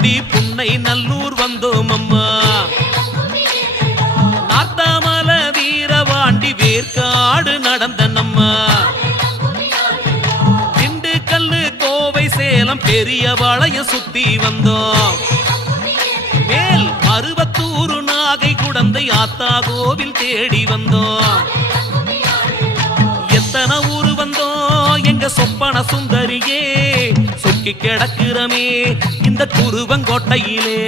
குடி புன்னை நல்லூர் வந்தோம் அம்மா. நார்த்தாமல வீரவாண்டி வேர்க்காடு நடந்த நம்மா. திண்டுக்கல்லு கோவை சேலம் பெரிய வளையம் சுத்தி வந்தோம். மேல் மருவத்தூர் நாகை குடந்தை ஆத்தா கோவில் தேடி வந்தோம். எத்தனை ஊரு வந்தோம் எங்க சொப்பன சுந்தரியே, சொக்கி கிடக்கிறமே இந்த குருவங்கோட்டையிலே.